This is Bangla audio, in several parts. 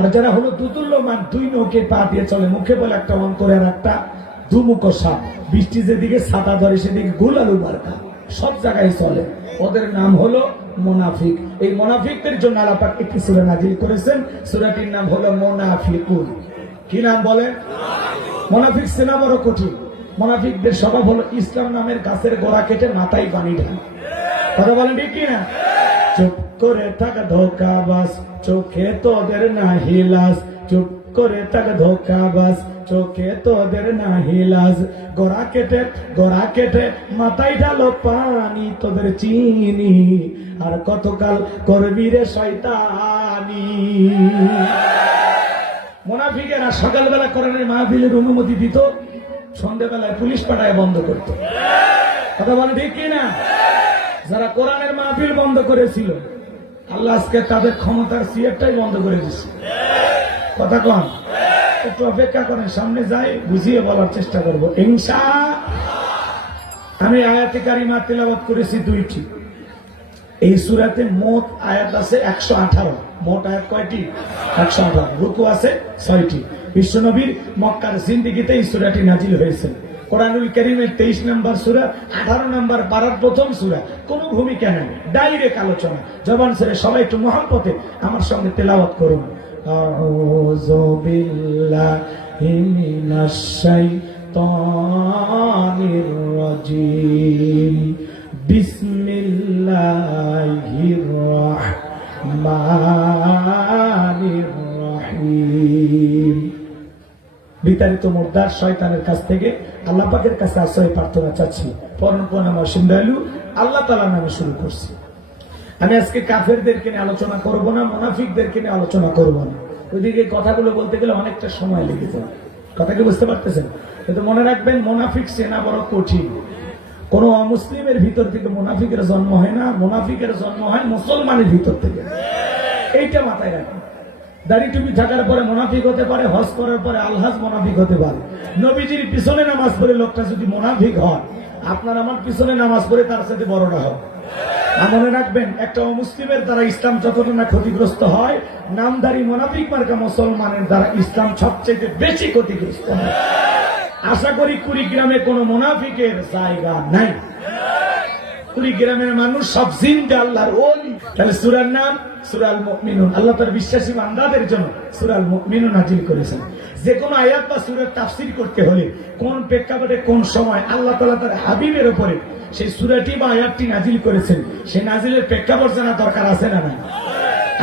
আর যারা হলো দুতুল্যমান, দুই নৌকে পা দিয়ে চলে, মুখে বলে একটা, অন্তরে আর একটা, দুমুখ সাপ, বৃষ্টি যেদিকে ছাতা ধরে সেদিকে গোলালু মার্কা, সব জায়গায় চলে, ওদের নাম হলো মুনাফিক। এই মুনাফিকদের জন্য আল্লাহ পাক একটি সূরা নাযিল করেছেন, সূরাটির নাম হলো মুনাফিকুন। কি নাম বলে? মুনাফিক চেনা বড় কঠিন। মুনাফিকদের স্বভাব হলো ইসলাম নামের গাছের গোড়া কেটে মাথায় পানি ঢাল। কথা বলেন ঠিক কি না? চুপ করে থাক ধোঁকাবাজ, চোখে তোদের নাহি লাজ, চুপ করে থাক ধোঁকাবাজ, চোখে তোদের নাহি লাজ, গোড়া কেটে মাথায় ঢালো পানি, তোদের চিনি আর কতকাল করবি রে শয়তানি। মুনাফিকেরা সকালবেলা কোরআনের মাহফিলের অনুমতি দিত, সন্ধ্যাবেলায় পুলিশ পাঠায় বন্ধ করত। কথা বলে ঠিক কি না? যারা কোরআনের মাহফিল বন্ধ করেছিল, আল্লাহ আজকে তাদের ক্ষমতার সিয়ারটাই বন্ধ করে দিচ্ছে। কথা কন, একটু অপেক্ষা করেন, সামনে যাই বুঝিয়ে বলার চেষ্টা করবো ইনশাআল্লাহ। আমি আয়াতে কারিমা তিলাওয়াত করেছি 2টি। এই সূরাতে মোট আয়াত আছে 118। মোট আয়াত কয়টি? 118। রুকু আছে 6টি। বিশ্বনবীর মক্কার জিন্দেগিতে এই সূরাটি নাজিল হয়েছে। কোরআনুল কারীমের 23 নম্বর সূরা, 18 নম্বর পারার প্রথম সূরা। কোনো ভূমিকা নেই, ডাইরেক্ট আলোচনা। জবান ছেড়ে সবাই একটু মহব্বতে আমার সঙ্গে তেলাওয়াত করুন। আউযু বিল্লাহি মিনাশ শাইতানির রাজীম, বিসমিল্লাহির রাহমানির রহিম। বিতাড়িত মুর্দার শয়তানের কাছ থেকে আল্লাহ পাকের কাছে আশ্রয় প্রার্থনা চাচ্ছি। পরম অসীম দয়ালু আল্লাহ তাআলার নামে শুরু করছি। আমি আজকে কাফেরদেরকে নিয়ে আলোচনা করব না, মুনাফিকদেরকে নিয়ে আলোচনা করব না। ওইদিকে কথাগুলো বলতে গেলে অনেকটা সময় লেগে যায়। কথা কি বুঝতে পারতেছেন? কিন্তু মনে রাখবেন, মুনাফিক চেনা বড় কঠিন। কোন অমুসলিমের ভিতর থেকে মুনাফিকের জন্ম হয় না, মুনাফিকের জন্ম হয় মুসলমানের ভিতর থেকে। এইটা মাথায় রাখবেন। দাড়ি টুপি থাকার পরে মুনাফিক হতে পারে, হজ করার পরে আলহাজ মুনাফিক হতে পারে। নবীজির পিছনে নামাজ পড়ে লোকটা যদি মুনাফিক হয়, আপনার আমার পিছনে নামাজ পড়ে তার সাথে বড়টা হয়। মনে রাখবেন, একটা অমুসলিমের দ্বারা ইসলাম যতটা না ক্ষতিগ্রস্ত হয়, নামধারী মুনাফিক মার্কা মুসলমানের দ্বারা ইসলাম সবচেয়ে বেশি ক্ষতিগ্রস্ত হয়। আশা করি কুড়িগ্রামে কোন মুনাফিকের জায়গা নাই। কুড়িগ্রামের মানুষ সব জিন্দা আল্লাহর ওলি। তাহলে সূরার নাম সূরাল মুমিনুন। আল্লাহ তার বিশ্বাসী বান্দাদের জন্য সূরাল মুমিনুন নাজিল করেছেন। যে কোনো আয়াত বা সূরার তাফসীর করতে হলে কোন প্রেক্ষাপটে কোন সময় আল্লাহ তাআলা তার হাবিবের উপরে সেই সূরাটি বা আয়াতটি নাজিল করেছেন, সেই নাজিলের প্রেক্ষাপট জানা দরকার আছে না নাই?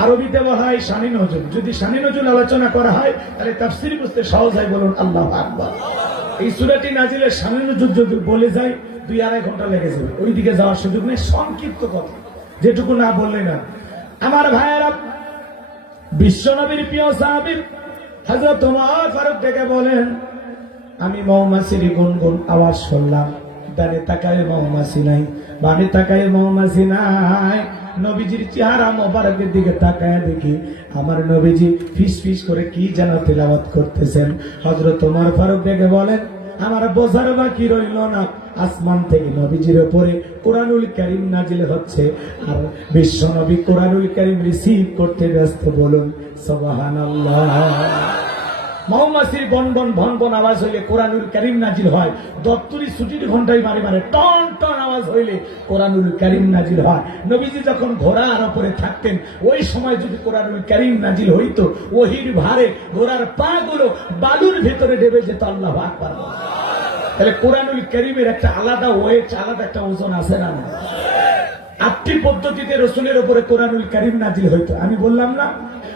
আরবিতে বলা হয় শানি নজুল। যদি শানি নজুল আলোচনা করা হয় তাহলে তাফসীর বুঝতে সহজ হয়। বলুন আল্লাহু আকবার। এই সূরাটি নাজিলের শানি নজুল যদি বলে যায় 2-2.5 ঘন্টা লেগে যাবে। ওইদিকে যাওয়ার সুযোগ নেই। সংক্ষিপ্ত কথা, যেটুকু না বললে না। আমার ভাইয়েরা, বিশ্বনবীর প্রিয় সাহাবী হযরত ওমর ফারুক থেকে বলেন, আমি মৌমাছির গুনগুন আওয়াজ শুনলাম। ডানে তাকায় মৌমাছি নাই, বামে তাকায় মৌমাছি নাই। নবীজির চেহারা মোবারকের দিকে তাকায় দেখি আমার নবীজি ফিস ফিস করে কি যেন তেলাওয়াত করতেছেন। হযরত ওমর ফারুক থেকে বলেন, আমার বোঝার বাকি রইল না, আসমান থেকে নবীজির উপরে কোরআনুল কারীম নাজিল হচ্ছে, আর বিশ্ব নবী কোরআনুল কারীম রিসিভ করতে ব্যস্ত। বলুন সুবহানাল্লাহ। মৌমাছির বনবন ভনবন আওয়াজ হইলে কোরআনুল কারীম নাজিল হয়। দপ্তরি ছুটির ঘন্টায় মারে মারে টন টন আওয়াজ হইলে কোরআনুল কারীম নাজিল হয়। নবীজি যখন ঘোড়ার উপরে থাকতেন, ওই সময় যদি কোরআনুল কারীম নাজিল হইতো, ওহির ভারে ঘোড়ার পা গুলো বালুর ভেতরে ডেবে যেত। আল্লাহু আকবার। তাহলে কোরআনুল কারীমের একটা আলাদা ওয়েট, আলাদা একটা ওজন আছে না? 8টি পদ্ধতিতে রাসূলের উপরে কোরআনুল কারীম নাজিল হইতো। আমি বললাম না?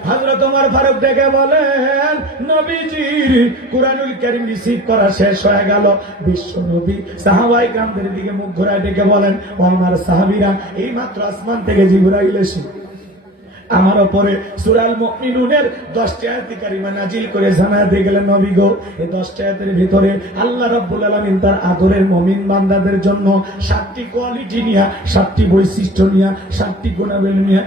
হযরত ওমর ফারুক ডেকে বলেন, নবীজির কোরআনুল কারীম রিসিভ করা শেষ হয়ে গেল। বিশ্ব নবী সাহাবায়ে কেরামদের দিকে মুখ ঘুরায় ডেকে বলেন, ও আমার সাহাবীরা, এই মাত্র আসমান থেকে জিবরাইল এসে আমার উপরে সূরাল মুমিনুনের 10টি আয়াত কারিমা নাজিল করে জানাতে গেলেন, নবী গো, এই 10টি আয়াতের ভিতরে আল্লাহ রাব্বুল আলামিন তার আদরের মুমিন বান্দাদের জন্য 7টি কোয়ালিটি নিয়ে, 7টি বৈশিষ্ট্য নিয়ে, 7টি গুণাবলী নিয়ে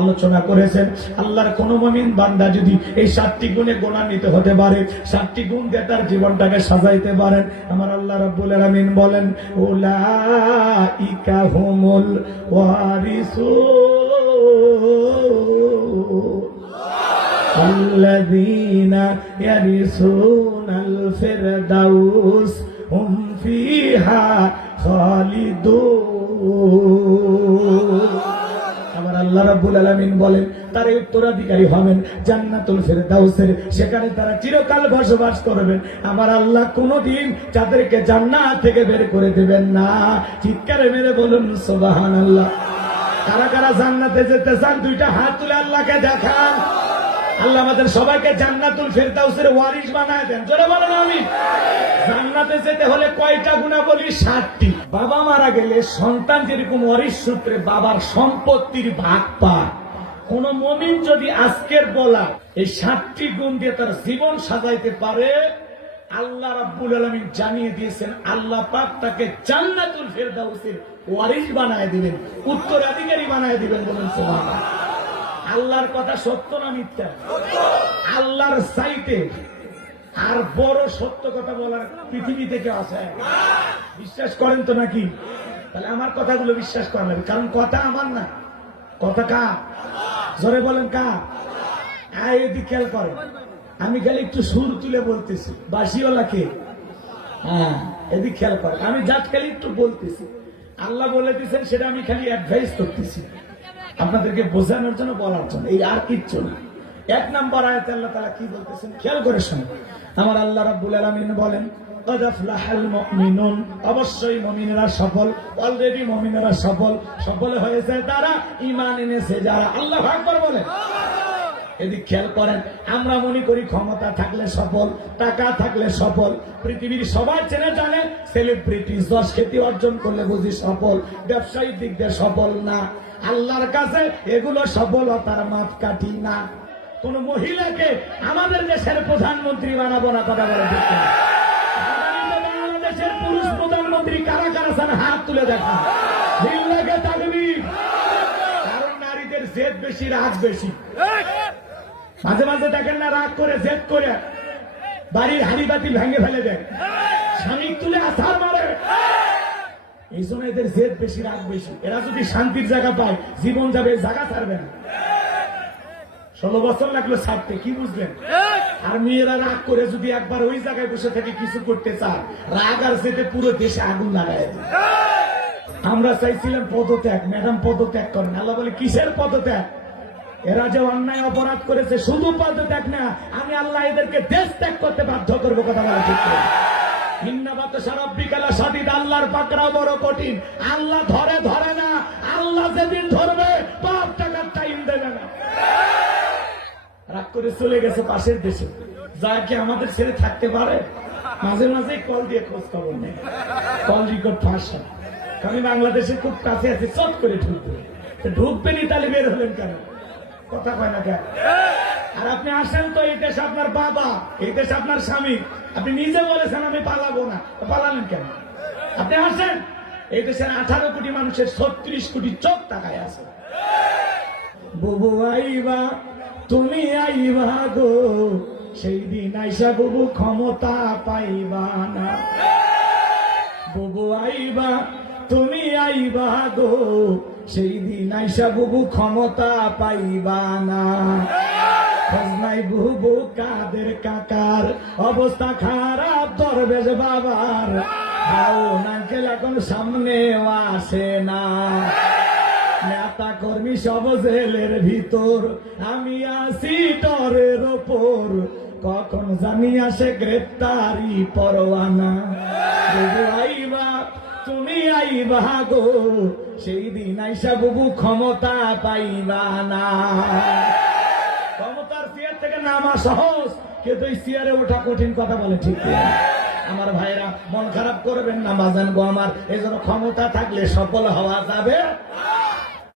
আলোচনা করেছেন। আল্লাহর কোন মুমিন বান্দা যদি এই 7টি গুণে গুণান্বিত হতে পারে, 7টি গুণ দিয়ে তার জীবনটাকে সাজাইতে পারেন, আমার আল্লাহ রাব্বুল আলামিন বলেন, উলাইকা হুমুল ওয়ারিসুন। আল্লাযীনা ইয়ারিসুনাল ফিরদাউস হুম ফিহা খালিদুন। আমার আল্লাহ রাব্বুল আলামিন বলেন তারা উত্তরাধিকারী হবেন জান্নাতুল ফিরদাউসের, সেখানে তারা চিরকাল বসবাস করবেন। আমার আল্লাহ কোনদিন যাদেরকে জান্নাত থেকে বের করে দেবেন না। চিৎকারে মেরে বলুন সুবহানাল্লাহ। কারা কারা জান্নাতে যেতে চান দুইটা হাত তুলে আল্লাহকে দেখান। আল্লাহ আমাদের সবাইকে জান্নাতুল ফিরদাউসের ওয়ারিস বানায় দেন। জোরে বলেন আমিন। জান্নাতে যেতে হলে কয়টা গুণাবলী? 7টি। বাবা মারা গেলে সন্তান যেরকম ওয়ারিস সূত্রে বাবার সম্পত্তির ভাগ পায়, কোন মুমিন যদি আজকের বলা এই 7টি গুণ দিয়ে তার জীবন সাজাইতে পারে, আল্লাহ রাব্বুল আলামিন জানিয়ে দিয়েছেন আল্লাহ পাক তাকে জান্নাতুল ফিরদাউসের ওয়ারিস বানায় দিবেন, উত্তরাধিকারী বানায় দিবেন। বলুন সুবহানাল্লাহ। আল্লাহর কথা সত্য না মিথ্যা? আল্লাহর চাইতে আর বড় সত্য কথা বলার পৃথিবীতে কেউ আছে? বিশ্বাস করেন তো নাকি? তাহলে আমার কথাগুলো বিশ্বাস করেন, কারণ কথা আমার না, কথা কার? জোরে বলেন কার? এদিকে খেয়াল করেন, আমি খালি একটু সুর তুলে বলতেছি, বাসিওয়ালা কে? হ্যাঁ, এদিকে খেয়াল করেন, আমি জাস্ট খালি একটু বলতেছি। আল্লাহ বলে দিচ্ছেন সেটা আমি খালি অ্যাডভাইস করতেছি আপনাদেরকে বোঝানোর জন্য, বলার জন্য, এই আর কিচ্ছু না। 1 নম্বর আয়াতে আল্লাহ তাআলা কি বলতেছেন খেয়াল করে শুনুন। আমার আল্লাহ রাব্বুল আলামিন বলেন ক্বাদ আফলাহাল মুমিনুন, অবশ্যই মুমিনেরা সফল, অলরেডি মুমিনেরা সফল হয়েছে তারা ঈমান এনেছে যারা। আল্লাহু আকবার বলেন। এদিকে খেয়াল করেন, আমরা মনে করি ক্ষমতা থাকলে সফল, টাকা থাকলে সফল, পৃথিবীর সবাই চেনে জানে সেলিব্রিটি, যশ খ্যাতি অর্জন করলে বুঝি সফল, ব্যবসায়িক দিক দিয়ে সফল না। আল্লাহর কাছে এগুলো সফলতার মাপকাঠি না। কোন মহিলাকে আমাদের দেশের প্রধানমন্ত্রী বানাবো না, কথা বলে দেখতে। বাংলাদেশের পুরুষ প্রধানমন্ত্রী কারা কারা চান হাত তুলে দেখা। লিল্লাহি তাকবীর। কারণ নারীদের জেদ বেশি, রাগ বেশি। মাঝে মাঝে দেখেন না, রাগ করে জেদ করে বাড়ির হাড়ি বাতি ভেঙে ফেলে দেয়, স্বামী তুলে আছাড় মারে। এই জন্য এদের জেদ বেশি, রাগ বেশি। এরা যদি শান্তির জায়গা পায় জীবন যাবে, জায়গা ছাড়বে না। 16 বছর লাগলো ছাড়তে, কি বুঝলেন? আর মেয়েরা রাগ করে যদি একবার ওই জায়গায় বসে থেকে কিছু করতে চায়, রাগ আর জেদে পুরো দেশে আগুন লাগায়। আমরা চাইছিলাম পদত্যাগ, ম্যাডাম পদত্যাগ করেন। আল্লাহ বলে কিসের পদত্যাগ? এরা যে অন্যায় অপরাধ করেছে, শুধু পদত্যাগ না, আমি আল্লাহ এদেরকে দেশ ত্যাগ করতে বাধ্য করবো। কথা বলা ঠিক না? আল্লাহর পাকড়াও বড় কঠিন। আল্লাহ ধরে না, আল্লাহ যেদিন ধরবে পাপ টাকার টাইম দেবে না। রাগ করে চলে গেছে পাশের দেশে, যা কি আমাদের ছেড়ে থাকতে পারে? মাঝে মাঝে কল দিয়ে খোঁজ খবর নেই, কল রেকর্ড ফাঁস। আমি বাংলাদেশে খুব কাছে আছি, চট করে ঢুকবেনি, তাহলে বের হলেন কেন? কথা কয় না কেন? আর আপনি আসেন তো, এই দেশ আপনার বাবা, এই দেশ আপনার স্বামী, আপনি নিজে বলেছেন আমি পালাবো না, পালালেন কেন? আপনি আসেন, এই দেশের 18 কোটি মানুষের 36 কোটি চোখ তাকায় আছে। বুবু আইবা, তুমি আইবা গো, সেই দিন আইসা বুবু ক্ষমতা পাইবা না। বুবু আইবা, তুমি আইবা গো, সেই দিন আইসা বুবু ক্ষমতা পাইবা না। নাই বুবু কাদের কাকার অবস্থা খারাপ, দরবেশ বাবার নাকেল এখন সামনে আসে না। নেতা কর্মী সব জেলের ভিতর, আমি আসি ডরের ওপর, কখন জানি আসে গ্রেপ্তারি পরোয়ানা। বুবু আইবা, তুমি আইবা গো, সেই দিন আইসা বুবু ক্ষমতা পাইবা না। ক্ষমতার চেয়ার থেকে নামা সহজ, কিন্তু এই চেয়ারে ওঠা কঠিন। কথা বলে ঠিক না? আমার ভাইরা মন খারাপ করবেন না, বাজান গো আমার। এই জন্য ক্ষমতা থাকলে সফল হওয়া যাবে।